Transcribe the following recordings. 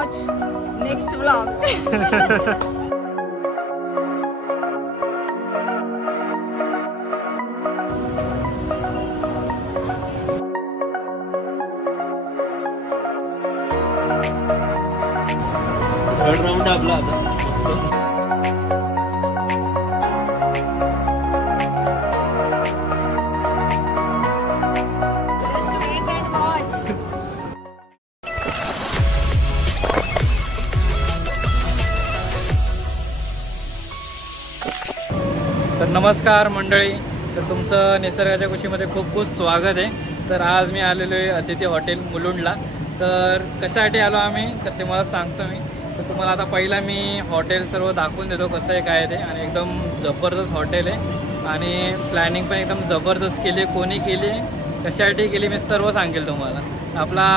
watch next vlog. Third round आपला आता मस्त. तर नमस्कार मंडळी, तर तुमचं निसर्गाच्या कुशीमध्ये खूप खूप स्वागत आहे. तर आज मी आलेलो आहे अतिथी हॉटेल मुलुंडला. तर कशासाठी आलो आम्ही तर ते मला सांगतो मी. तर तुम्हाला आता पहिला मी हॉटेल सर्व दाखवून देतो कसं आहे काय ते. आणि एकदम जबरदस्त हॉटेल आहे आणि प्लॅनिंग पण एकदम जबरदस्त केली आहे. कोणी केली, कशासाठी केली, मी सर्व सांगेल तुम्हाला. आपला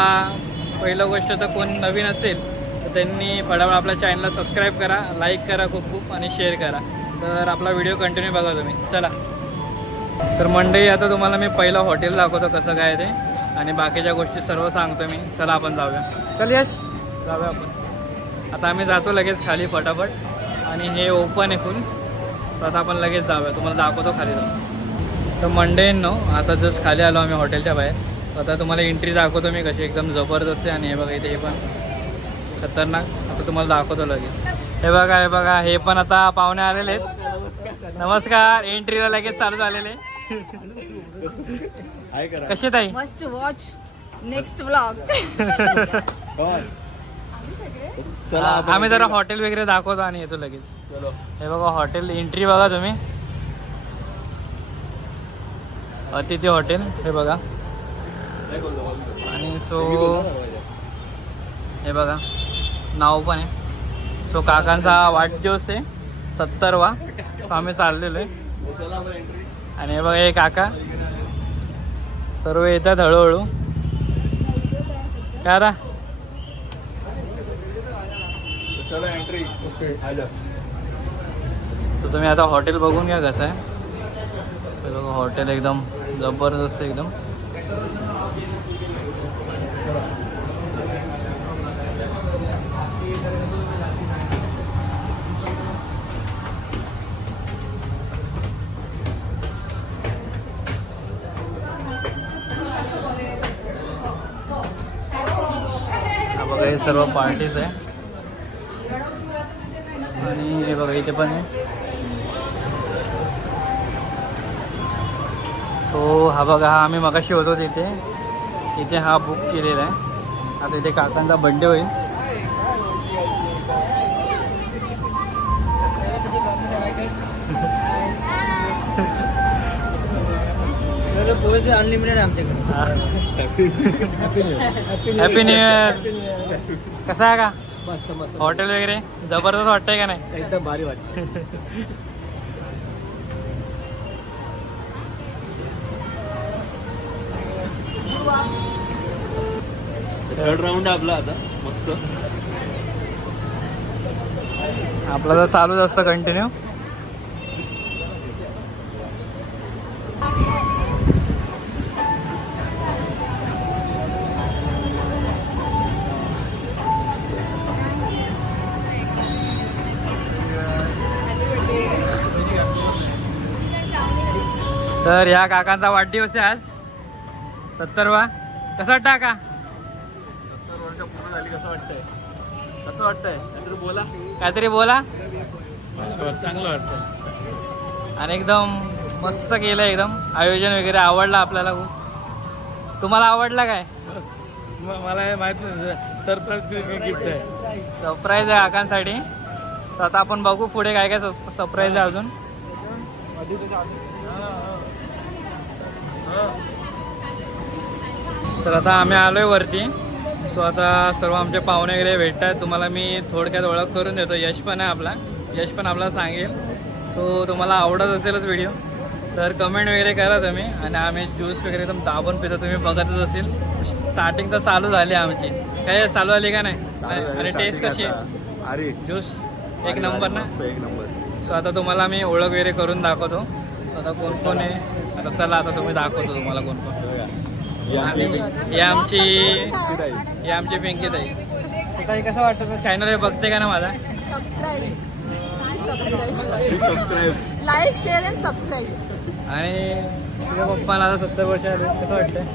पहिलं गोष्ट तर कोण नवीन असेल तर त्यांनी फटाफट आपल्या चॅनलला सबस्क्राईब करा, लाईक करा खूप खूप आणि शेअर करा. तर आपला व्हिडिओ कंटिन्यू बघा तुम्ही. चला तर मंडळी, आता तुम्हाला मी पहिलं हॉटेल दाखवतो कसं काय ते आणि बाकीच्या गोष्टी सर्व सांगतो मी. चला आपण जाऊया. चल यश, जाऊया आपण. आता आम्ही जातो लगेच खाली फटाफट आणि हे ओपन आहे फुल. तर आता आपण लगेच जाऊया, तुम्हाला दाखवतो खाली जाऊन. तर मंडळींनो, आता जस्ट खाली आलो आम्ही हॉटेलच्या बाहेर. आता तुम्हाला एंट्री दाखवतो मी कशी एकदम जबरदस्त आहे. आणि हे बघा इथे हे पण खतरनाक. आता तुम्हाला दाखवतो लगेच. हे बघा, हे बघा, हे पण आता पाहुणे आलेले आहेत. नमस्कार. एंट्रीला लगेच चालू झालेले. कसे ताई? Must watch next vlog. चला आम्ही जरा हॉटेल वगैरे दाखवतो आणि येतो लगेच. चलो. हे बघा हॉटेल एंट्री बघा तुम्ही. अतिथी हॉटेल हे बघा. आणि सो हे बघा नाव पण आहे. सो काकांचा वाढदिवस आहे 70वा. सो आम्ही चाललेलो आहे. आणि हे बघा हे काका सर्व येतात हळूहळू. काय रा चला एंट्री. तर तुम्ही आता हॉटेल बघून घ्या कसं आहे. हे बघा हॉटेल एकदम जबरदस्त एकदम. बघा हे सर्व पार्टीज आहे. आणि हे बघा इथे पण आहे. सो हा बघा, हा आम्ही मगाशी होतो तिथे. इथे हा बुक केलेला आहे. आता इथे काकांचा बड्डे होईल. अनलिमिटेड आमच्याकडे. Happy new year. कसा आहे का? मस्त मस्त. हॉटेल वगैरे जबरदस्त वाटतंय का नाही? एकदम भारी वाटतं. थर्ड राउंड आपला आता मस्त. आपलं तर चालूच असतं कंटिन्यू. तर ह्या काकांचा वाढदिवस आहे आज 70वा. कसं वाटतं का? 70 वर्ष पूर्ण झाली. कसं वाटतंय? कसं वाटतंय? काहीतरी बोला. काहीतरी बोला. चांगलं वाटतं. आणि एकदम मस्त केलं एकदम. आयोजन वगैरे आवडलं आपल्याला खूप. तुम्हाला आवडलं काय? मला माहित नाही. सरप्राईज गिफ्ट आहे. सरप्राईज आहे काकांसाठी. तर आता आपण बघू पुढे काय काय सरप्राईज आहे अजून. तर आता आम्ही आलोय वरती. सो आता सर्व आमचे पाहुणे वगैरे भेटत आहेत. तुम्हाला मी थोडक्यात ओळख करून देतो. यश पण आहे आपला. यश पण आपल्याला सांगेल. सो तुम्हाला आवडत असेलच व्हिडिओ तर कमेंट वगैरे करा तुम्ही. आणि आम्ही ज्यूस वगैरे एकदम दाबून पितो. तुम्ही बघतच असेल. स्टार्टिंग तर चालू झाली आमची. काय चालू झाली का नाही? आणि टेस्ट कशी आहे? अरे ज्यूस एक नंबर ना? एक नंबर. सो आता तुम्हाला मी ओळख वगैरे करून दाखवतो. आता कोण कोण आहे. आता चला आता तुम्ही दाखवतो तुम्हाला कोण कोण. आणि ही आमची पिंकी ताई. ताई कसं वाटतं चॅनल बघते का ना माझा? Subscribe subscribe like share and subscribe. आणि तुझ्या पप्पाला आता 70 वर्ष आले, कसं वाटतंय?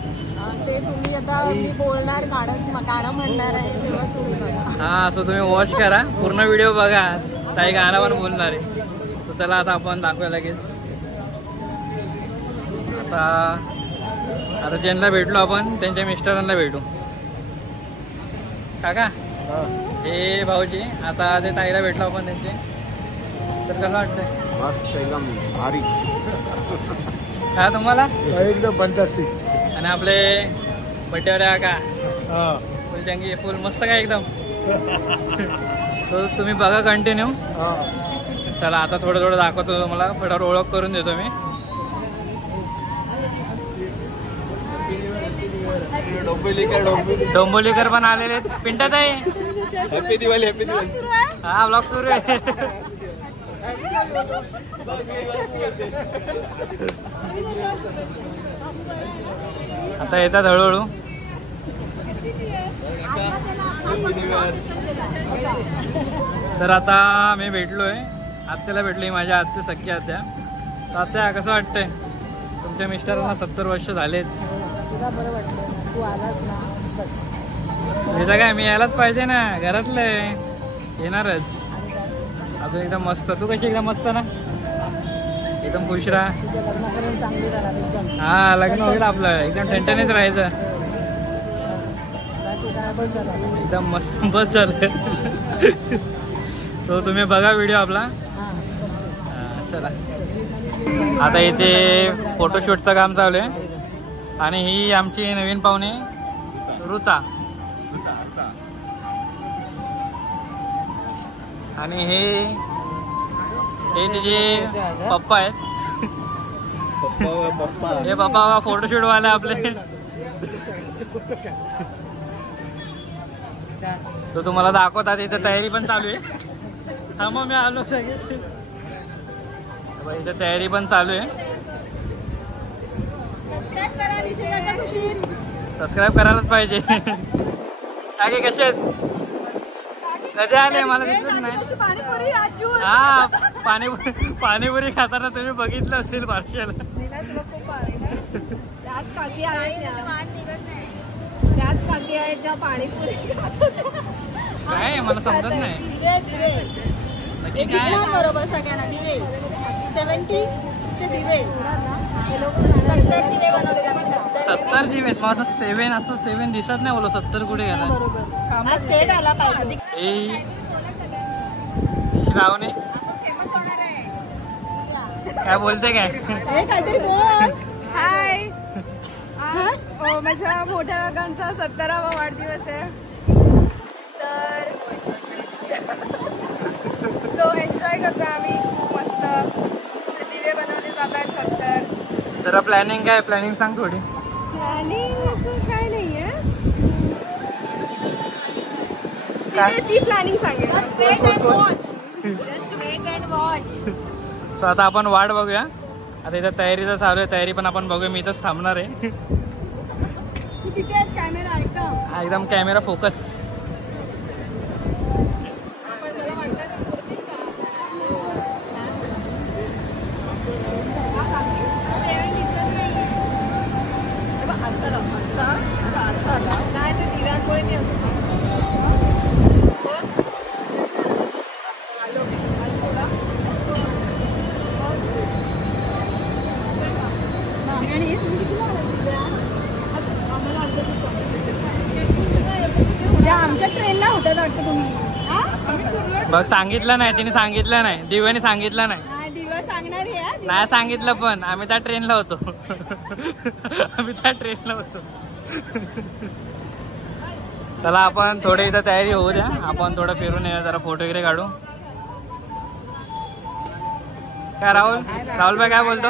ते तुम्ही आता मी बोलणार गाणं म्हणणार आहे तेव्हा तुम्ही बघा. हा, सो तुम्ही वॉच करा, पूर्ण व्हिडिओ बघा. ताई गाणं पण बोलणार आहे. सो चला आता आपण दाखवूया लगेच. आता ज्यांना भेटलो आपण त्यांच्या मिस्टरांना भेटू. काका हे भाऊजी, आता ते ताईला भेटलो आपण त्यांचे, तर कसं वाटतंय? मस्त एकदम भारी. का तुम्हाला? एकदम फंटास्टिक. आणि आपले बड्डेवाले काका फुल जंगी फुल मस्त काय एकदम. तो तुम्ही बघा कंटिन्यू. चला आता थोडं थोडं दाखवतो तुम्हाला, फटाफट ओळख करून देतो मी. डोंबिवलीकर पण आलेले आहेत. पिंटात आहे. हॅपी दिवाळी. हॅपी दिवाळी. हा, ब्लॉग सुरू आहे. आता येतात हळूहळू. तर आता मी भेटलोय आत्याला, भेटलोय माझ्या आत्या, सख्या आत्या. तर आत्या कसं वाटतंय? तुमच्या मिस्टरांना 70 वर्ष झालेत. तुला बरं वाटलं ना, तू आलास ना बस. तिथं काय मी यायलाच पाहिजे ना, घरातलं आहे, येणारच. अजून एकदम मस्त. तू कशी एकदम मस्त ना, एकदम खुश राहा. तुझ्या लग्नापर्यंत चांगली राहणार एकदम. हा, लग्न होईल आपलं, एकदम ठणठणीत राहायचं. बाकी काय बस झालं. एकदम मस्त, बस झालं. तो तुम्ही बघा व्हिडिओ आपला. चला आता इथे फोटोशूटचं काम चालू आहे. आणि ही आमची नवीन पाहुणे ऋता. आणि हे तिचे पप्पा आहेत. हे पप्पा फोटोशूट वाले आपले. तो तुम्हाला दाखवतात. इथे तयारी पण चालू आहे. हा, मग मी आलो सगळे. इथे तयारी पण चालू आहे. सबस्क्राईब करायलाच पाहिजे. काय कसे आहेत? कधी आले? मला दिसलंच नाही. हा, पाणीपुरी खाताना तुम्ही बघितलं असेल पार्शल. त्याच काकी आहे ज्या पाणीपुरी काय मला समजत नाही नक्की काय. बरोबर सगळ्यांना दिवे 70 चे दिवे. 70 दिवे. मला 7 असं 7 दिसत नाही. बोलो 70 कुठे गेला? बरोबर स्टेट आला पाहिजे. श्रावणी काय बोलते काय? काहीतरी बोल. हाय. माझ्या मोठ्या काकांचा 70वा वाढदिवस आहे. तर तो एन्जॉय करतो आम्ही खूप मस्त. दिवे बनवले जात आहेत 70. जरा प्लॅनिंग काय? प्लॅनिंग सांग थोडी. प्लॅनिंग असं काय नाहीये. ती प्लॅनिंग सांगेल. Just wait and watch. So आता आपण वाट बघूया. आता इथं तयारीचं चालू आहे. तयारी पण आपण बघूया. मी इथंच थांबणार आहे. कॅमेरा एकदम कॅमेरा फोकस. नाही ते दिव्यांमुळे मी आमच्या ट्रेनला होत्या वाटतं तुम्ही. बघ सांगितलं नाही तिने, सांगितलं नाही दिव्याने, सांगितलं नाही. दिवस सांगणार आहे. नाही सांगितलं पण आम्ही त्या ट्रेनला होतो. आम्ही त्या ट्रेनला होतो. चला आपण थोडे इथं तयारी होऊ द्या. आपण थोडं फिरून येऊया, जरा फोटो वगैरे काढू. काय राहुल भाई काय बोलतो?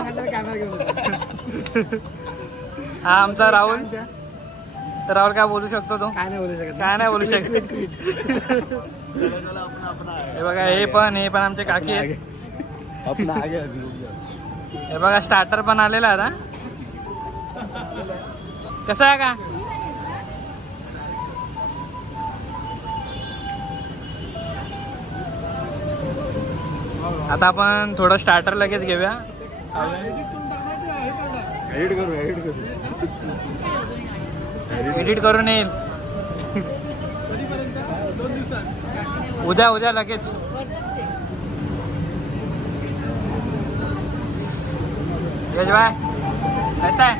हा आमचा राहुल. तर राहुल काय बोलू शकतो तो? काय नाही बोलू शकत. हे बघा हे पण आमचे काकी आहेत. हे बघा स्टार्टर पण आलेला आता. कसं आहे का? आता आपण थोडं स्टार्टर लगेच घेऊया. एडिट करून येईल उद्या लगेच. बाय कैसा आहे?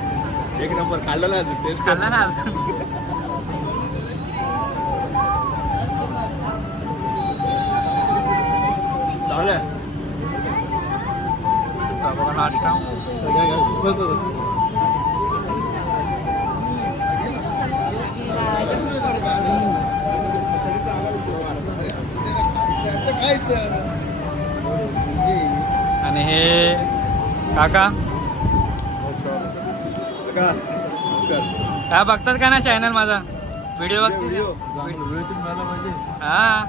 एक नंबर. खाल्लं ना टेस्ट खाल्ला ना. नाश्ता आणि हे काका काय बघतात का ना चॅनल माझा? व्हिडिओ बघते हा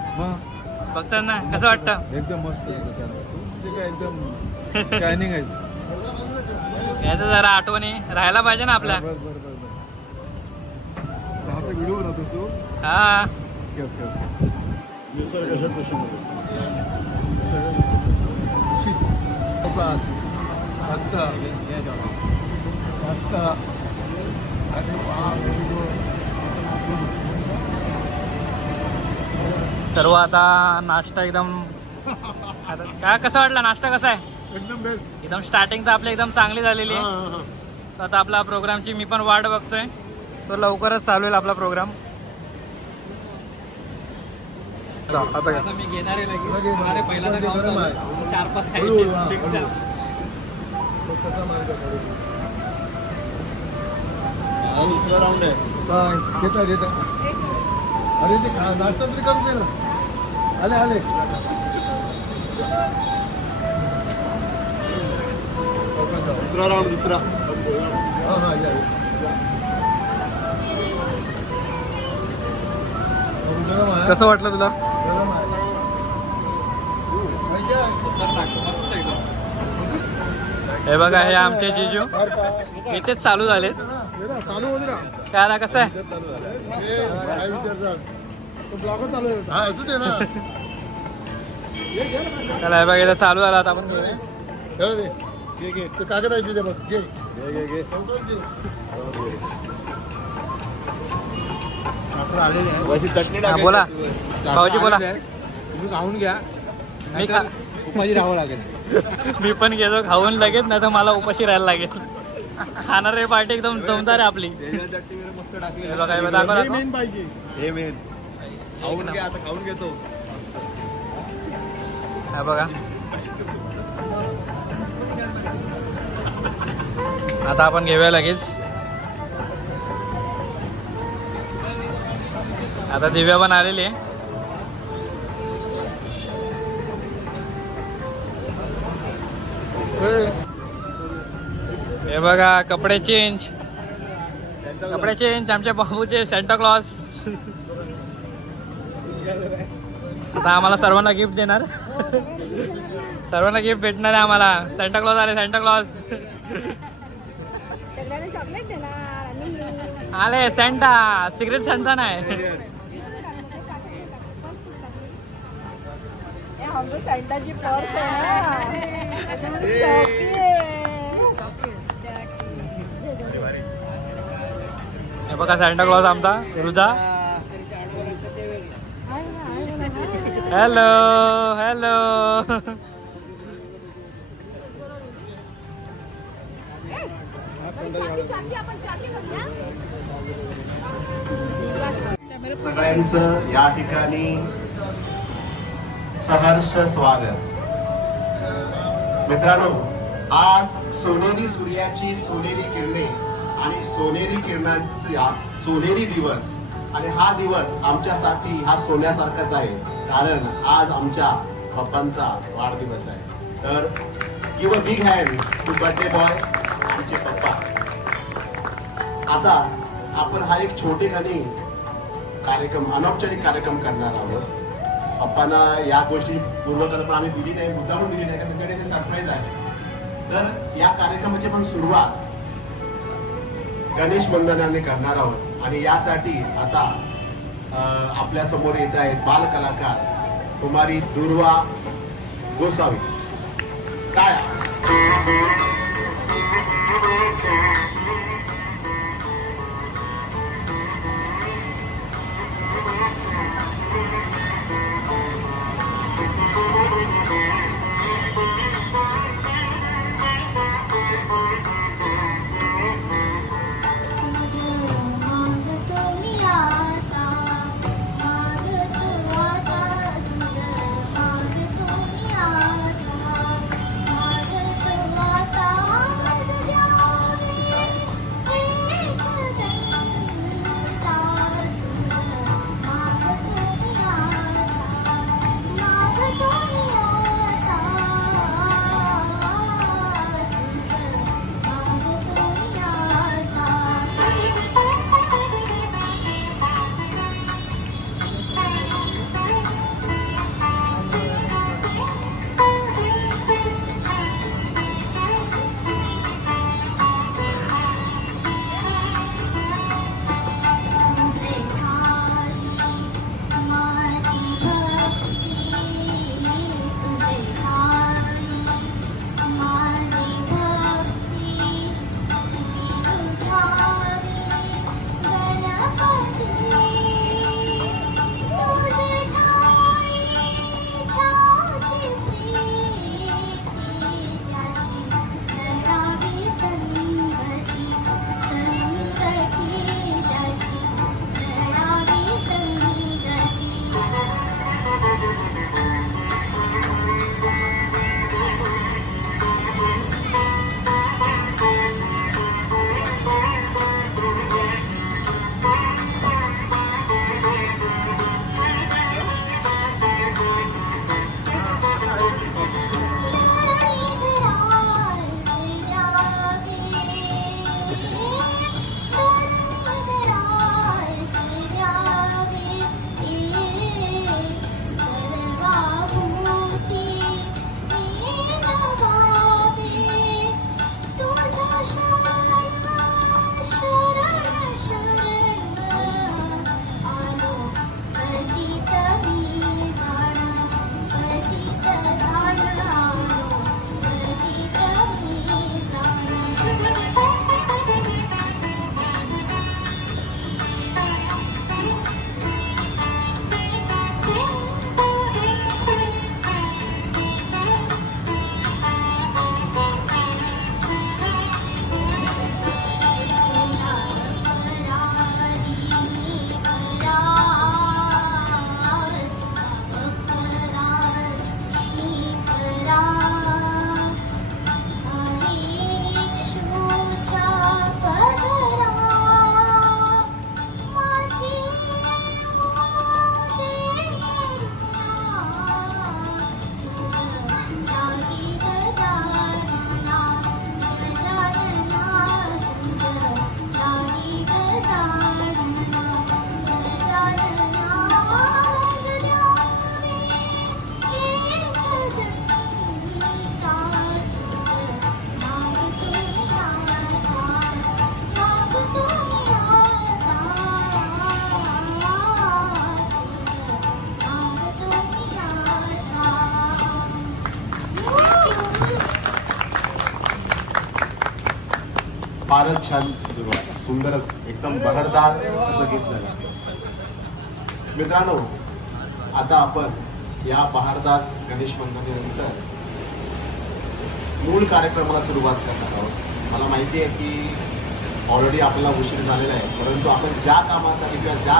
बघतात ना. कसं वाटतं? एकदम मस्त. एकदम शायनिंग आहे. याचं जरा आठवणी राहायला पाहिजे ना आपल्या. व्हिडिओ बनवतो तू? हा सर्व आता नाश्ता एकदम. काय कसं वाटला नाश्ता? कसा आहे? एकदम बेस्ट. एकदम स्टार्टिंग तर आपली एकदम चांगली झालेली आहे. तर आता आपला प्रोग्रामची मी पण वाट बघतोय. तो लवकरच चालू होईल आपला प्रोग्राम. आता मी घेणार आहे पहिला 4-5 दुसरा राऊंड आहे. घेता अरे ते नाश्ता तरी करून दे ना. आले दुसरा राऊंड. दुसरा कसं वाटलं तुला? हे बघा हे आमचे जिजू इथेच चालू झाले. चालू होते ना. काय ना कसं आहे? चला हे बघा इथं चालू झाला. आता आपण कागद आहे तिथे बघ. घे चटणी. बोला भाऊजी बोला. तुम्ही खाऊन घ्या. मी उपाशी राहावं लागेल. मी पण घेतो खाऊन लगेच, नाही तर मला उपाशी राहायला लागेल. खाणारे पार्टी एकदम दमदार आहे आपली. मस्त टाकली. मेन पाहिजे. हे मेन खाऊन घ्या. आता खाऊन घेतो. हा बघा आता आपण घेऊया लगेच. आता दिव्या पण आलेली आहे. हे बघा कपडे चेंज आमच्या बाबूचे सेंटा क्लॉज. आता आम्हाला सर्वांना गिफ्ट देणार. सर्वांना गिफ्ट भेटणार आहे आम्हाला. सेंटा क्लॉज आले. सेंटा क्लॉज आले. सेंटा सिक्रेट सेंटा नाही. सेंटा की पर्स है. हे बघा सेंटा क्लॉज आमचा रुजा. Hello hello. सगळ्यांचं या ठिकाणी सहर्ष स्वागत. मित्रांनो, आज सोनेरी सूर्याची सोनेरी किरणे आणि सोनेरी किरणांचा सोनेरी दिवस. आणि हा दिवस आमच्यासाठी हा सोन्यासारखाच आहे, कारण आज आमच्या पप्पांचा वाढदिवस आहे. तर give a big hand to birthday boy आमचे पप्पा. आता आपण हा एक छोटेखानी कार्यक्रम, अनौपचारिक कार्यक्रम करणार आहोत. पप्पांना या गोष्टी पूर्वकल्पना आम्ही दिली नाही, मुद्दामून दिली नाही, कारण त्यांच्याकडे ते सरप्राईज आहे. तर या कार्यक्रमाची पण सुरुवात गणेश वंदनाने करणार आहोत. आणि यासाठी आता आपल्या समोर येत आहेत बाल कलाकार कुमारी दुर्वा गोसावी. टाळ्या. फारच छान सुंदरच एकदम बहरदार असं गीत झालं. मित्रांनो, आता आपण या बहारदार गणेश मंडळानंतर मूळ कार्यक्रमाला सुरुवात करणार आहोत. मला माहिती आहे की ऑलरेडी आपल्याला उशीर झालेला आहे, परंतु आपण ज्या कामासाठी किंवा ज्या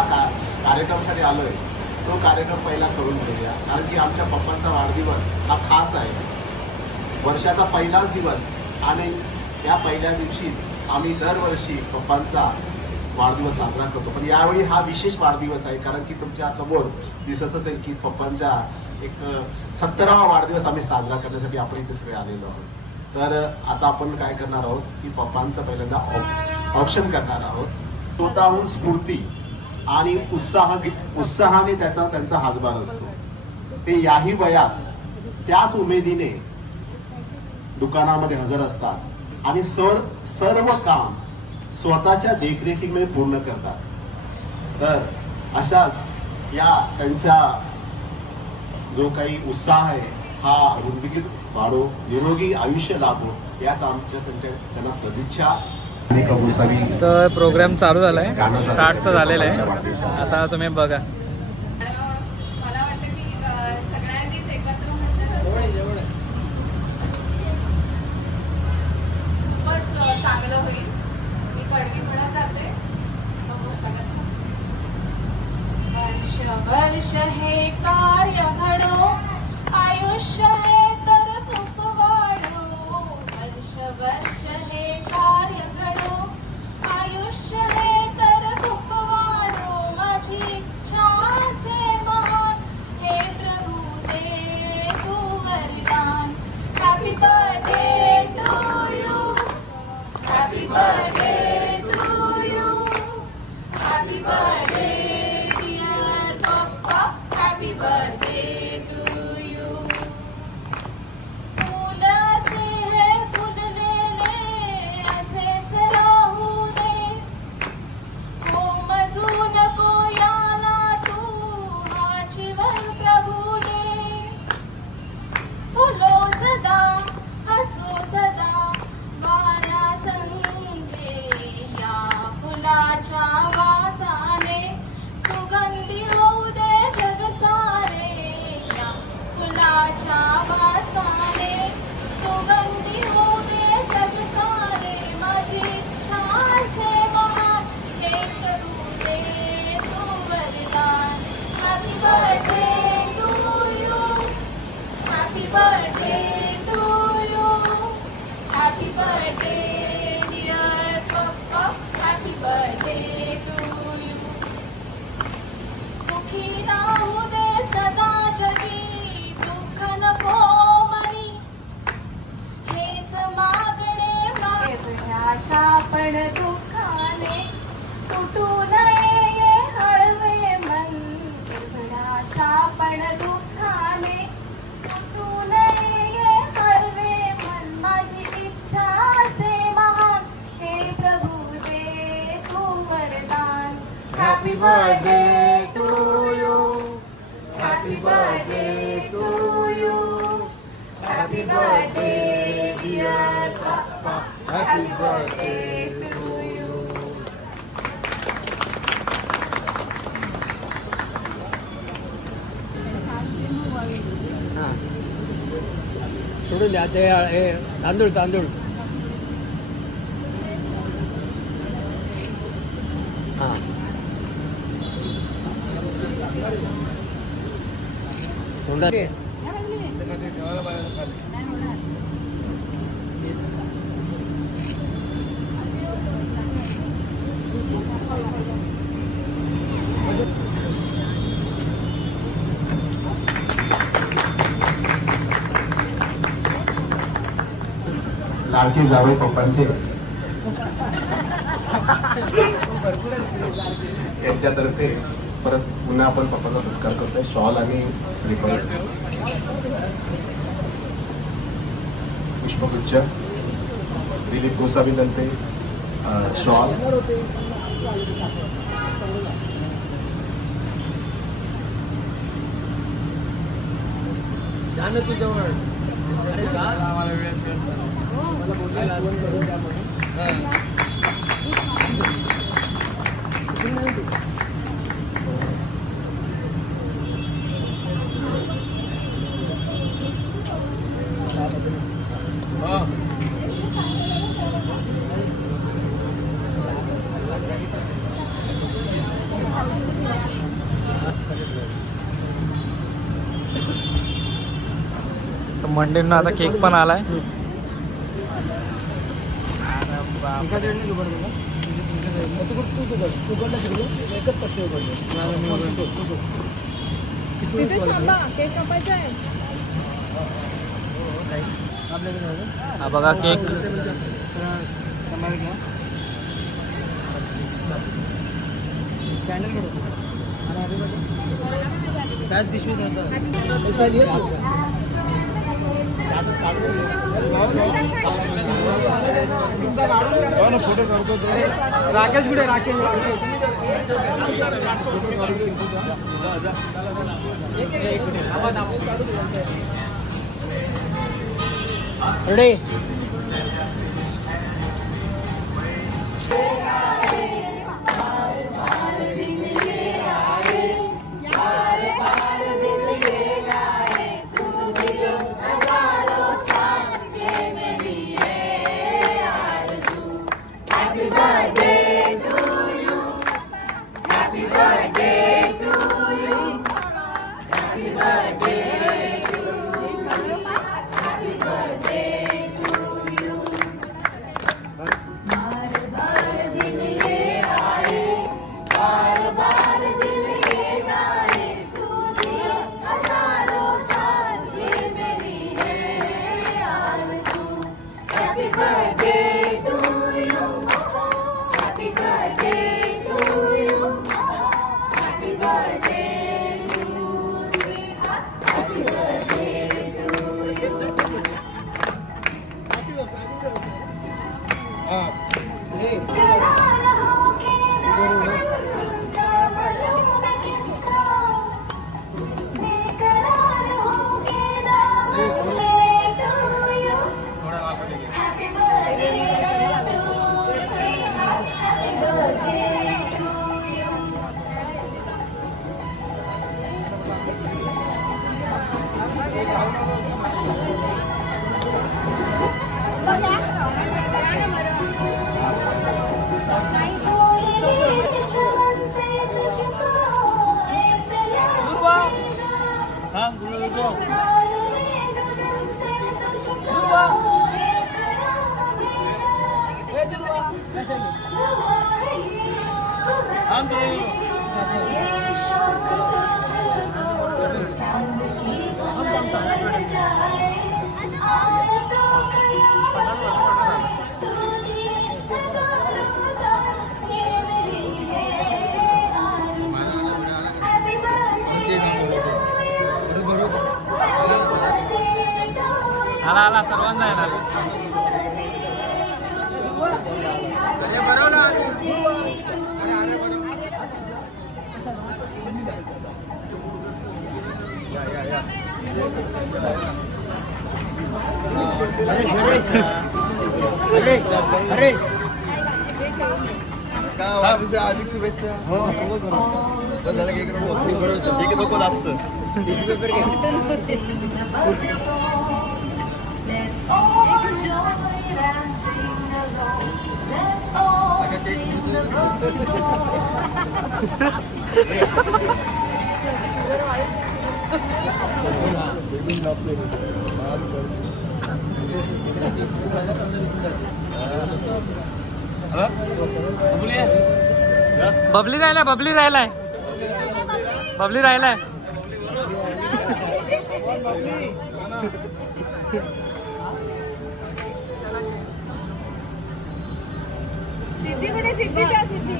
कार्यक्रमासाठी आलोय तो कार्यक्रम पहिला करून घेऊया. कारण की आमच्या पप्पांचा वाढदिवस हा खास आहे, वर्षाचा पहिलाच दिवस, आणि या पहिल्या दिवशी आम्ही दरवर्षी पप्पांचा वाढदिवस साजरा करतो. पण यावेळी हा विशेष वाढदिवस आहे, कारण की तुमच्या समोर दिसत असेल की पप्पांचा एक 70वा वाढदिवस आम्ही साजरा करण्यासाठी आपण इथे सगळे आलेलो आहोत. तर आता आपण काय करणार आहोत की पप्पांचं पहिल्यांदा ऑप्शन करणार आहोत. स्वतःहून स्फूर्ती आणि उत्साहाने त्यांचा हातभार असतो. ते याही वयात त्याच उमेदीने दुकानामध्ये हजर असतात आणि सर्व काम स्वतःच्या देखरेखीमध्ये पूर्ण करतात. तर अशाच या त्यांचा जो काही उत्साह आहे हा वाढो, निरोगी आयुष्य लाभो, याच आमच्या त्यांना सदिच्छा. तर प्रोग्राम चालू झाला आहे, स्टार्ट तर झालेला आहे, आता तुम्ही बघा. मला वाटतं की सगळ्यांनीच एकत्र म्हटलं खूपच चांगलं होईल. मी कडवी म्हणत जाते. वर्ष वर्ष हे कार्य घडो, आयुष्य हे तर खूप वाढो. वर्ष वर्ष हे कार्य घडो, आयुष्य हे तर खूप वाढो. माझी इच्छा से महान, हे प्रभू दे तू वरदान. Happy birthday to you, happy birthday to you, happy birthday dear पप्पा, हॅपी बर्थडे टू यू. फुलाचे हे फुललेले असेच राहू दे, कोमजू नको याला तू, हा जीवन प्रभू दे. फुलो सदा, हसो सदा, वारा संगे, या फुलाच्या वासाने सुगंधी होऊ दे जग सारे. या फुलाच्या वासाने सुगंधी होऊ दे जग सारे. माझी इच्छा से महान, हे प्रभू दे तू वरदान. Happy birthday to you, happy birthday to you, happy birthday dear पप्पा, हॅपी बर्थडे टू यू. सुखी राहू दे सदा जगी, दुःख नको मनी, हेच मागणे आशा पण दुःखाने तुटू नये हळवे मन. आशा पण दुःखाने तुटू नये हळवे मन. माझी इच्छा से महान, हे प्रभू दे तू वरदान. Happy birthday to you, happy birthday to you, happy birthday dear पप्पा, हॅपी बर्थडे टू यू. सोडून द्या ते हे तांदूळ तांदूळ. हां तोंडात लाडके जावई पप्पांचे यांच्यातर्फे परत पुन्हा आपण पप्पाचा सत्कार करतोय. शॉल आणि श्रीफळ, पुष्पगुच्छ, दिलीप गोसावी दंते, शॉल. जाणं तुझ्यावर मंडळींना आता केक पण आलाय. हा बघा केक. राकेश कुठे? राकेश रेडी आला आला सर्वांना येणार अधिक शुभेच्छा झालं की एक नको लागतं बबली राहिलाय बबली राहिलाय बबली राहिलाय सिद्धी कुठे सिद्धी त्या सिद्धी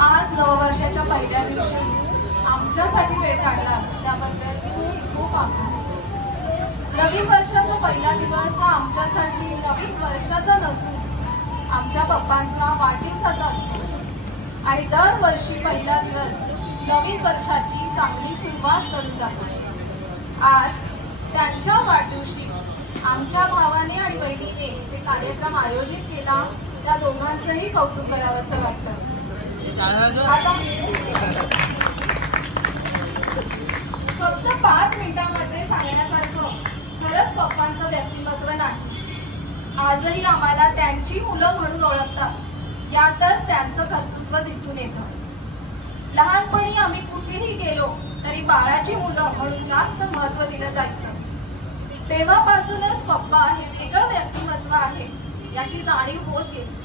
आज नववर्षाच्या पहिल्या दिवशी आमच्यासाठी वेळ काढला त्याबद्दल खूप खूप आभार. नवीन वर्षाचा पहिला दिवस हा आमच्यासाठी नवीन वर्षाचा नसून आमच्या पप्पांचा वाढदिवसाचा असतो आणि दरवर्षी पहिला दिवस नवीन वर्षाची चांगली सुरुवात करून जातो. आज त्यांच्या वाढदिवशी आमच्या भावाने आणि बहिणीने हे कार्यक्रम आयोजित केला. त्या दोघांचंही कौतुक करावंसं वाटतं. आता फक्त 5 मिनिटांमध्ये सांगण्यासारखं खरंच पप्पांचं व्यक्तिमत्व नाही. आजही आम्हाला त्यांची मुलं म्हणून ओळखतात. यातच त्यांचं कर्तृत्व दिसून येतं. लहानपणी आम्ही कुठेही गेलो तरी बाळाची मुलं म्हणून जास्त महत्त्व दिलं जायचं. तेव्हापासूनच पप्पा हे वेगळं व्यक्तिमत्व आहे याची जाणीव होत गेली.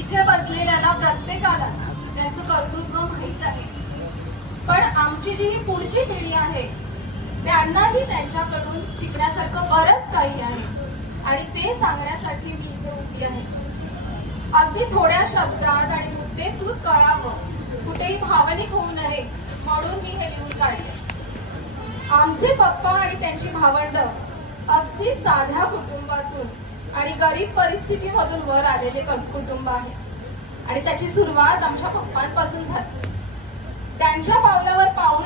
इथे बसलेल्याला प्रत्येकाला त्याचं कर्तृत्व माहीत आहे, पण आमची जी पुढची पिढी आहे त्यांनाही त्यांच्याकडून शिकण्यासारखं बरंच काही आहे आणि ते सांगण्यासाठी मी इथे उभी आहे. अगदी थोड्या शब्दात आणि मुद्देसूद कळावं, कुठेही भावनिक होऊ नये म्हणून मी हे लिहून काढले. आमचे पप्पा आणि त्यांची भावंड अगदी साध्या कुटुंबातून आणि गरीब परिस्थितीमधून वर आलेले कुटुंब आहे आणि त्याची सुरुवात आमच्या पप्पांपासून झाली. त्यांच्या पावलावर पाऊल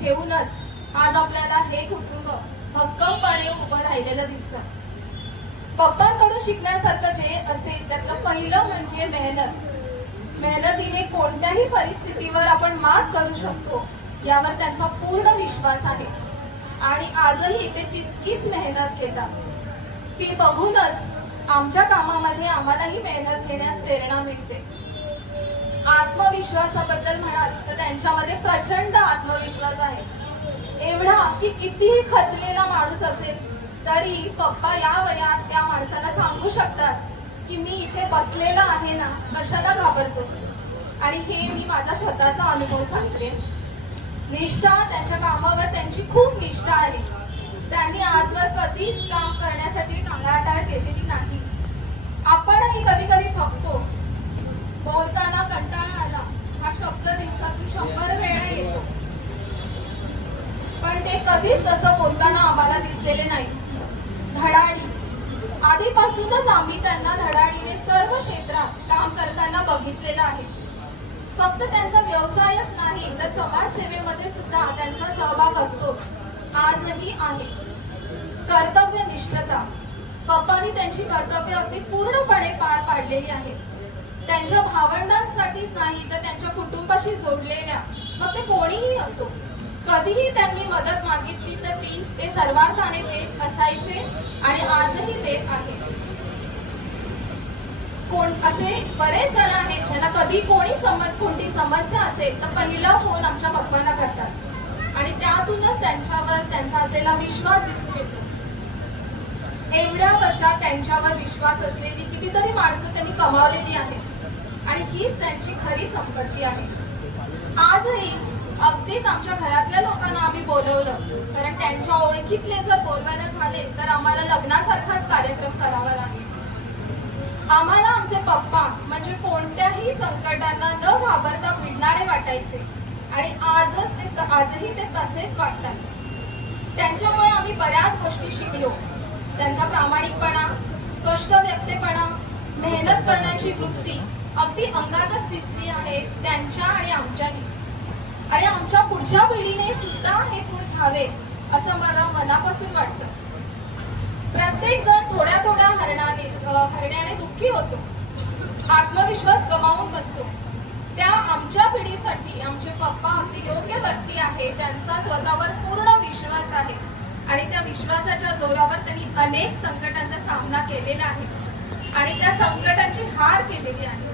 ठेवूनच आज आपल्याला हे कुटुंब भक्कमपणे उभं राहिलेलं दिसतं. पप्पांकडून शिकण्यासारखं जे असेल त्यातलं पहिलं म्हणजे मेहनत. मेहनतीने कोणत्याही परिस्थितीवर आपण मात करू शकतो यावर त्यांचा पूर्ण विश्वास आहे आणि आजही ते तितकीच मेहनत घेतात. ती बघूनच आमच्या कामामध्ये आम्हालाही मेहनत घेण्यास प्रेरणा मिळते. आत्मविश्वासाबद्दल म्हणाल तर त्यांच्यामध्ये प्रचंड आत्मविश्वास आहे, एवढा की कितीही खचलेला माणूस असेल तरी पप्पा या वयात त्या माणसाला सांगू शकतात की मी इथे बसलेला आहे ना, कशाला घाबरतोस. आणि हे मी माझा स्वतःचा अनुभव सांगते. निष्ठा, त्यांच्या कामावर त्यांची खूप निष्ठा आहे. त्यांनी आजवर कधीच काम करण्यासाठी टाळाटाळ केलेली नाही. आपणही कधी कधी थकतो, बोलताना कंटाळा आला हा शब्द दिवसातून 100 वेळा येतो, पण ते कधीच तसं बोलताना आम्हाला दिसलेले नाही. धडाडी, आधीपासूनच आम्ही त्यांना धडाडीने सर्व क्षेत्रात काम करताना बघितलेलं आहे. फक्त त्यांचा व्यवसायच नाही तर समाजसेवेमध्ये सुद्धा त्यांचा सहभाग असतो, आजही आहे. कर्तव्यनिष्ठता, पप्पांनी त्यांची कर्तव्य अगदी पूर्णपणे पार पाडलेली आहे. त्यांच्या भावंडांसाठीच नाही तर त्यांच्या कुटुंबाशी जोडलेल्या, मग ते कोणीही असो, कधीही त्यांनी मदत मागितली तर ते सर्वार्थाने देत असायचे आणि आजही देत आहेत. असे बरेच जण आहेत ज्यांना कधी कोणती समस्या असेल तर पहिला फोन आमच्या पप्पांना करतात आणि त्यातूनच त्यांच्यावर त्यांचा असलेला विश्वास दिसून येतो. एवढ्या वर्षात त्यांच्यावर विश्वास असलेली कितीतरी माणसं त्यांनी कमावलेली आहेत आणि हीच त्यांची खरी संपत्ती आहे. आजही अगदीच आमच्या घरातल्या लोकांना आम्ही बोलवलं, कारण त्यांच्या ओळखीतले जर बोलवायला झाले तर आम्हाला लग्नासारखाच कार्यक्रम करावा लागेल. आम्हाला आमचे पप्पा म्हणजे कोणत्याही संकटांना न घाबरता भिडणारे वाटायचे आणि आजही ते तसेच वाटतात. त्यांच्यामुळे आम्ही बऱ्याच गोष्टी शिकलो. त्यांचा प्रामाणिकपणा, स्पष्ट व्यक्तिपणा, मेहनत करण्याची वृत्ती अगदी अंगातच भिजली आहे त्यांच्या आणि आमच्याही. आणि आमच्या पुढच्या पिढीने सुद्धा हे गुण घ्यावे असं मला मनापासून वाटतं. प्रत्येक जण थोड्या थोड्या हरण्याने दुःखी होतो, आत्मविश्वास गमावून बसतो. त्या आमच्या पिढीसाठी आमचे पप्पा अगदी योग्य व्यक्ती आहे, ज्यांचा स्वतःवर पूर्ण विश्वास आहे आणि त्या विश्वासाच्या जोरावर त्यांनी अनेक संकटांचा सामना केलेला आहे आणि त्या संकटांची हार केलेली आहे.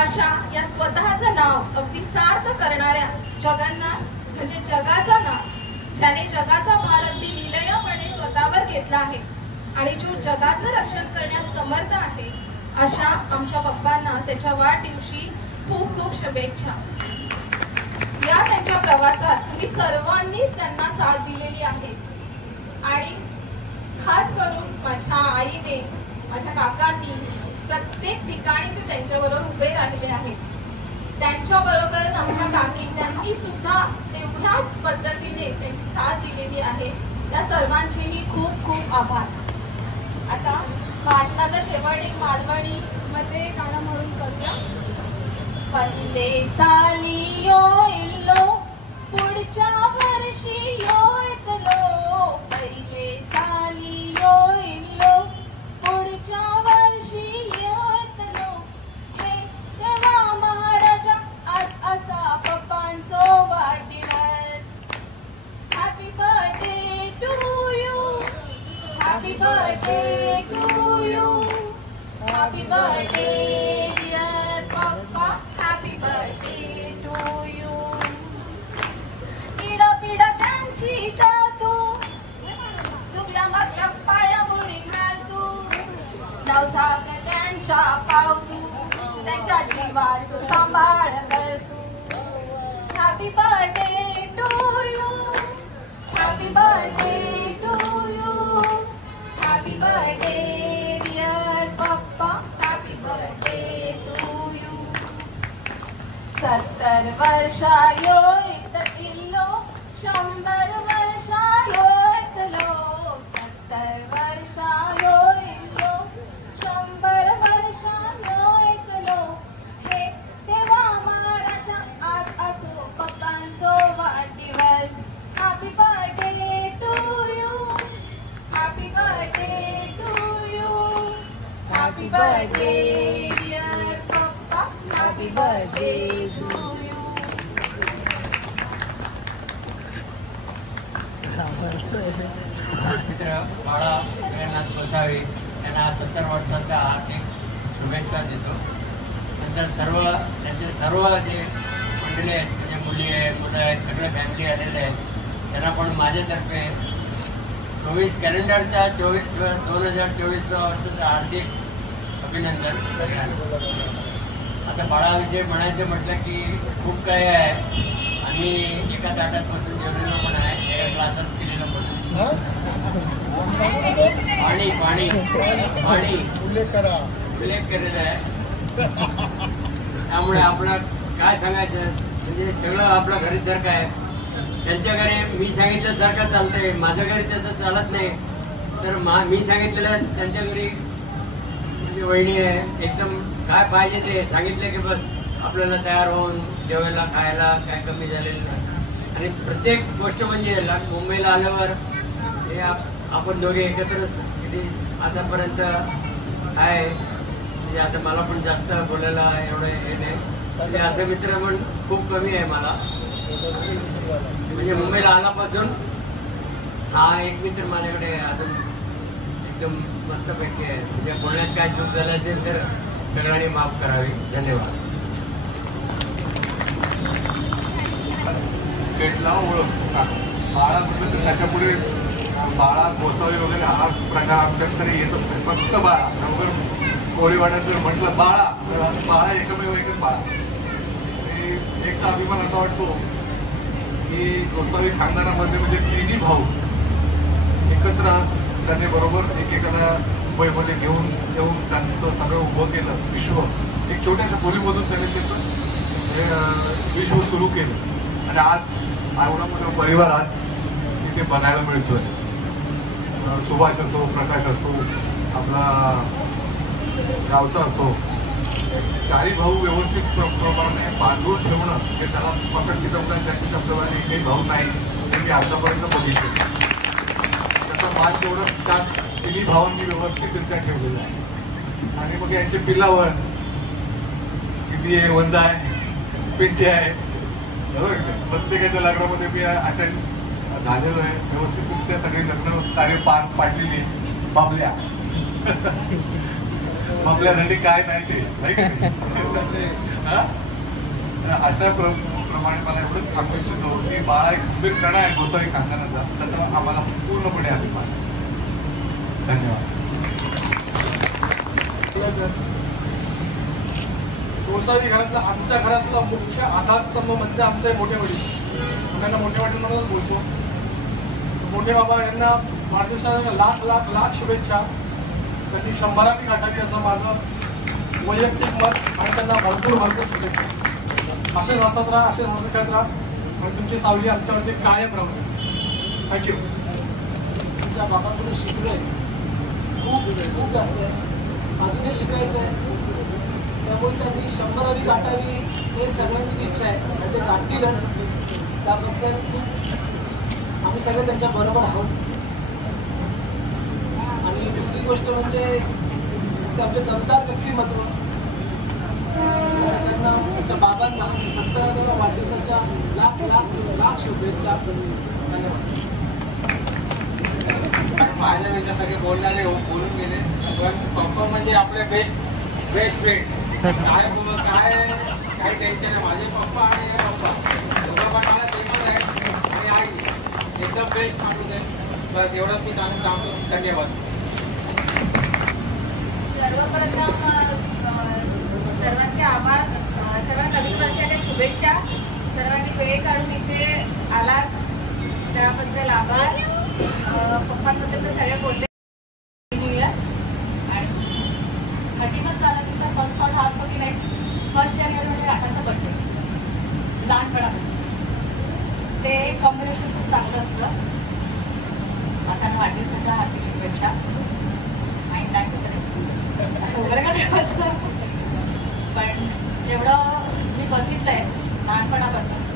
अशा या स्वतःचं नाव अगदी सार्थ करणाऱ्या जगन्नाथ म्हणजे जगाचा नाव, ज्याने जगाचा भार अगदी निलयपणे स्वतःवर घेतला आहे आणि जो जगाचं रक्षण करण्यास समर्थ आहे, अशा आमच्या पप्पांना त्याच्या वाढदिवशी खूप खूप शुभेच्छा. या त्यांच्या प्रवासात तुम्ही सर्वांनीच त्यांना साथ दिलेली आहे आणि खास करून माझ्या आईने, माझ्या काकांनी प्रत्येक ठिकाणी ते त्यांच्याबरोबर उभे राहिले आहेत. त्यांच्याबरोबर आमच्या काकी त्यांनी सुद्धा तेवढ्याच पद्धतीने त्यांची साथ दिलेली आहे. त्या सर्वांचेही खूप खूप आभार. आता भाषणाचा शेवट एक मालवणी मध्ये गाणं म्हणून करूया. पहिले साली यो इल्लो पुढच्या वर्षी यो इतलो, पहिले साली यो इल्लो पुढच्या वर्षी यो इतलो. हे तेव्हा महाराजा आज असा पप्पांचो वाढदिवस. Happy birthday to you, happy birthday to you, happy birthday dear पप्पा, हॅपी बर्थडे टू जीवाचं सांभाळ कर तू. Happy birthday to you, happy birthday to you, happy birthday dear पप्पा, हॅपी बर्थडे टू यू. 70 वर्षा यो इतलो, 100 वर्षा यो इतलो, 70 वर्षा यो इतलो, 100 वर्षा यो इतलो. हे तेव्हा माळाच्या आत असो पप्पांचो वाढदिवस. Happy birthday to you, happy birthday to you, happy birthday dear पप्पा, हॅपी बर्थडे टू यू. मित्र बाळा जगन्नाथ गोसावी यांना 70 वर्षाच्या हार्दिक शुभेच्छा देतो. नंतर त्यांचे सर्व जे मंडळी आहेत, म्हणजे मुली आहेत, मुलं आहेत, सगळे फॅमिली आलेले आहेत, त्यांना पण माझ्यातर्फे 24 कॅलेंडरच्या 2024 वर्षाचं हार्दिक अभिनंदन सगळ्यांना. आता बाळाविषयी म्हणायचं म्हटलं की खूप काही आहे. आम्ही एका ताटात बसून जेवलेलो पण आहे, एका क्लासात केलेलं पण आहे. पाणी पाणी पाणी उल्लेख करा. उल्लेख केलेला आहे. त्यामुळे आपलं काय सांगायचं, म्हणजे सगळं आपल्या घरीसारखं आहे. त्यांच्या घरी मी सांगितल्यासारखं चालतंय, माझ्या घरी त्याचं चालत नाही. तर मी सांगितलेलं त्यांच्या घरी म्हणजे वहिनी आहे, एकदम काय पाहिजे ते सांगितलं की बस आपल्याला तयार होऊन जेवायला खायला काय कमी झालेलं नाही. आणि प्रत्येक गोष्ट म्हणजे मुंबईला आल्यावर हे आपण दोघे एकत्रच किती आतापर्यंत आहे. म्हणजे आता मला पण जास्त बोलायला एवढं हे नाही, म्हणजे असे मित्र पण खूप कमी आहे मला. म्हणजे मुंबईला आल्यापासून हा एक मित्र माझ्याकडे अजून एकदम मस्तपैकी आहे. म्हणजे बोलण्यात काय चूक झालं असेल तर सगळ्यांनी माफ करावी. धन्यवाद. भेटला ओळख बाळा म्हटलं तर त्याच्यापुढे बाळा गोसावी वगैरे हा प्रकार आमच्याकडे येतच नाही. फक्त बाळा वगैरे कोळीवाड्यात जर म्हटलं बाळा तर बाळा एकमेव एकच बाळा. आणि एक तर अभिमान असा वाटतो की गोसावी खानदानामध्ये म्हणजे तिन्ही भाऊ एकत्र त्याने बरोबर एकेकाला मुंबईमध्ये घेऊन त्यांचं सगळं उभं केलं. विश्व एक छोट्याशा खोलीमधून त्याने त्याचं विश्व सुरू केलं. आणि आज एवढा मोठा परिवार आज तिथे बघायला मिळतोय. सुभाष असो, प्रकाश असो, आपला गावचा असो, चारी भाऊ व्यवस्थित प्रमाणे बांधून ठेवणं हे त्याला पसंती जमणार. त्याची शब्दवाणी हे भाऊ नाही हे मी आतापर्यंत बघितलं. त्याचा मान तेवढं त्या तिन्ही भावांनी व्यवस्थितरित्या ठेवलेलं आहे. आणि मग यांचे पिल्लावर किती आहे, वंदा आहे, पिंटी आहे, प्रत्येकाच्या लग्नामध्ये मी अटेंड झालेलो आहे. व्यवस्थितरित्या सगळी लग्न कार्य पार पाडलेली. बाबल्या बाबल्यासाठी काय नाही ते अशा प्रमाणे मला एवढंच सांगू इच्छितो की बाळा एक खंबीर कणा आहे गोसावी खानदानाचा. त्याचा आम्हाला पूर्णपणे अभिमान. धन्यवाद. गोसावी घरातला आमच्या घरातला मुख्य आधारस्तंभ म्हणजे आमचे मोठे वडील. त्यांना मोठे वडील म्हणूनच बोलतो. मोठे बाबा यांना वाढदिवसाला लाख लाख लाख शुभेच्छा. त्यांनी 100 गाठावी असं माझं वैयक्तिक मत आणि त्यांना भरपूर भरपूर शुभेच्छा. असेच असत राहा, असेच हसत खेळत राहा आणि तुमची सावली आमच्यावरती कायम राहू. थँक्यू. तुमच्या बाबांकडून शिकलोय खूप खूप जास्त आहे, अजूनही शिकायचं आहे. त्यामुळे त्यांनी 100वी गाठावी हे सगळ्यांचीच इच्छा आहे आणि ते गाठतीलच. त्याबद्दल आम्ही सगळे त्यांच्या बरोबर आहोत. आणि दुसरी गोष्ट म्हणजे असे आपले दमदार व्यक्तिमत्व सगळ्यांना तुमच्या बाबांना 70व्या वाढदिवसाच्या लाख लाख लाख शुभेच्छा. धन्यवाद. कारण माझ्या विषयासाठी बोलणारे बोलून गेले, पण पप्पा म्हणजे आपले बेस्ट फ्रेंड. काय काय टेन्शन आहे. माझे पप्पा आणि पप्पा दोघं पण मला सेमच आहे. आणि आई एकदम बेस्ट माणूस आहे. बस एवढंच मी सांगतो. धन्यवाद. सर्वप्रथम सर्वांचे आभार आपण इथे आलात त्याबद्दल आभार. पप्पांबद्दल तर सगळे बोलले. आणि 31 झाल्यानंतर फर्स्ट थॉट हा असतो की नेक्स्ट 1 जानेवारी म्हणजे काकांचा बर्थडे. लहानपणापासून ते कॉम्बिनेशन खूप चांगलं असतं. आता वाढदिवसाच्या हार्दिक शुभेच्छा. माइंड लाईफ वगैरे का ठेवायचं, पण जेवढं मी बघितलंय लहानपणापासून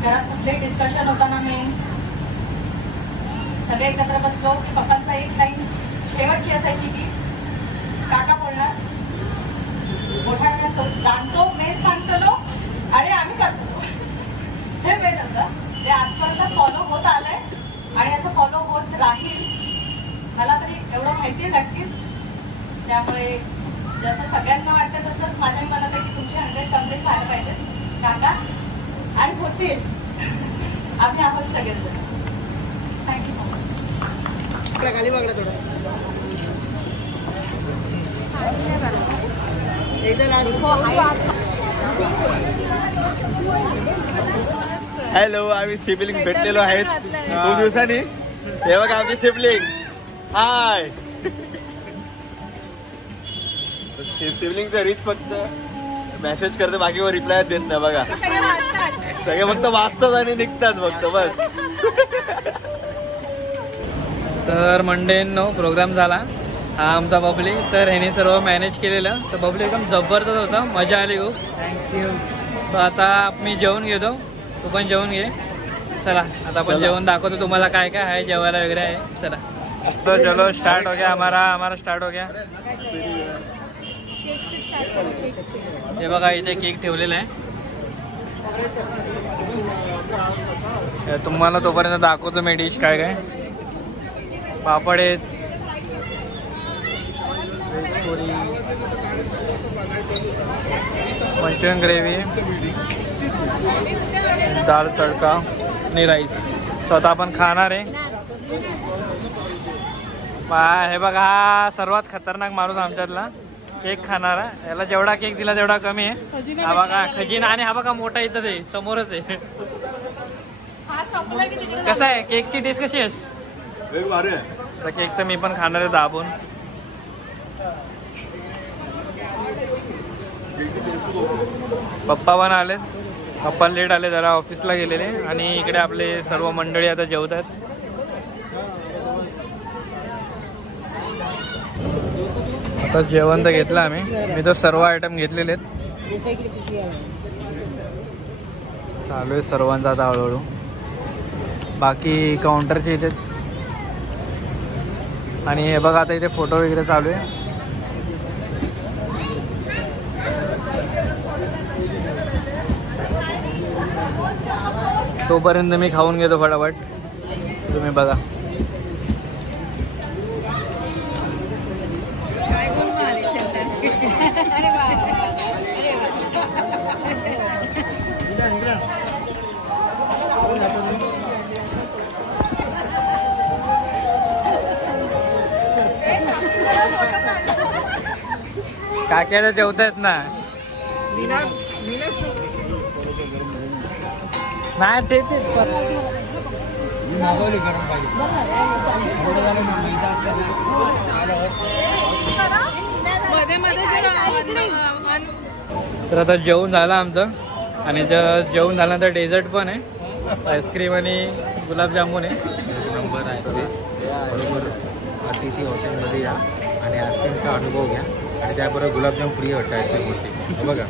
घरात कुठले डिस्कशन होताना मी सगळे एकत्र बसलो की पप्पांचा एक लाईन शेवटची असायची की काका बोलणार मोठ्या जाणतो मेन सांगतो आणि आम्ही करतो. हे मेन होतं. ते आजपर्यंत फॉलो होत आलंय आणि असं फॉलो होत राहील. मला तरी एवढं माहिती आहे नक्कीच. त्यामुळे जसं सगळ्यांना वाटतं तसंच माझ्या मनात आहे की तुमचे 100 कम्प्लीट व्हायला पाहिजे काका, आणि होतील. आम्ही आहोत सगळेजण. Thank you so much. खाली बघा थोडं. हॅलो, आम्ही सिबलिंग भेटलेलो आहेत खूप दिवसांनी. हे बघा आमचे सिबलिंग. हाय. सिबलिंगचा रीच फक्त मेसेज करते, बाकी रिप्लाय देत नाही. बघा सगळे फक्त वाचतात आणि निघतात फक्त बस. तर मंडेंनो प्रोग्राम झाला. हा आमचा बबली. तर ह्याने सर्व मॅनेज केलेलं. तर बबली एकदम जबरदस्त होता, मजा आली खूप. थँक्यू. तर आता मी जेवण घेतो, तू पण जेवण घे. चला आता आपण जेवण दाखवतो तुम्हाला काय काय आहे जेवायला वगैरे आहे. चला. तो चलो स्टार्ट हो गया हमारा स्टार्ट हो गया. हे बघा इथे केक ठेवलेला आहे. तुम्हाला तोपर्यंत दाखवतो मी डिश काय काय. पापड आहेत, मंचुरियन ग्रेव्ही, दाल तडका आणि राईस. तो आता आपण खाणार आहे. हे बघा हा सर्वात खतरनाक माणूस आमच्यातला. केक खाणारा. याला जेवढा केक दिला तेवढा कमी आहे. हा बघा खजिना. आणि हा बघा मोठा इथंच आहे, समोरच आहे. कसा आहे केकची टेस्ट कशी आहे? तर केक तर मी पण खाणार आहे दाबून. पप्पा पण आले. पप्पा लेट आले, जरा ऑफिसला गेलेले. आणि इकडे आपले सर्व मंडळी आता जेवतात. आता जेवण तर घेतलं आम्ही. मी तर सर्व आयटम घेतलेले आहेत. चालू आहे सर्वांचा आता हळूहळू. बाकी काउंटरचे इथे. आणि हे बघा आता इथे फोटो वगैरे चालू आहे. तोपर्यंत मी खाऊन घेतो फटाफट. तुम्ही बघा. काक्याला जेवतायत ना. नाही ते तर आता जेवण झालं आमचं. आणि जेवण झाल्यानंतर डेझर्ट पण आहे. आईस्क्रीम आणि गुलाबजामुन आहे. नंबर आहे ते बरोबर अतिथी हॉटेलमध्ये या आणि आईस्क्रीमचा अनुभव घ्या. आणि त्याबरोबर गुलाबजाम फ्री वाटतं आईस्क्रीमवरती. बघा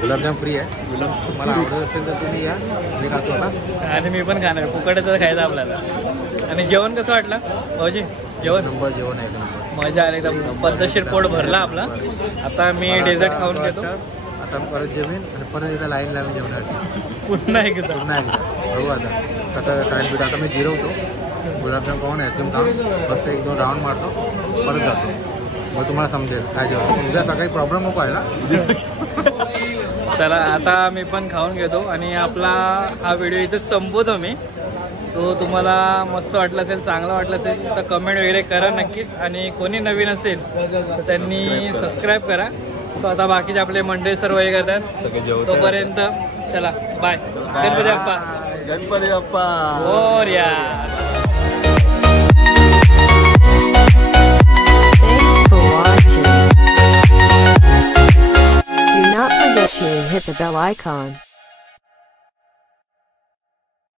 गुलाबजाम फ्री आहे. गुलाब तुम्हाला आवडत असेल तर तुम्ही या. मी खातो ना. आणि मी पण खाणार. फुकटच खायचं आपल्याला. आणि जेवण कसं वाटलं भाऊजी? जेवण नंबर जेवण आहे नंबर. मजा आली एकदम. पद्धतशीर पोट भरला आपला. आता मी डेझर्ट खाऊन घेतो. आता परत जेवेन आणि परत एकदा लाईन लावून जेवणार. पुन्हा एकदा बघू आता टाईम पिट. आता मी जिरवतो. गुलाबजाम खाऊन आईस्क्रीम खाऊन फक्त 1-2 राऊंड मारतो, परत जातो. मग तुम्हाला समजेल काय जेवण. उद्या सकाळी प्रॉब्लेम नको आहे ना. चला आता मी पण खाऊन घेतो. आणि आपला हा व्हिडिओ इथेच संपवतो मी. सो तुम्हाला मस्त वाटलं असेल, चांगलं वाटलं असेल तर कमेंट वगैरे करा नक्कीच. आणि कोणी नवीन असेल तर त्यांनी सबस्क्राईब करा. सो आता बाकीचे आपले मंडळी सर्व हे करतात. तोपर्यंत चला बाय. गणपती बाप्पा. गणपती बाप्पा. मोरया. Thanks for watching. Do not forget to hit the bell icon.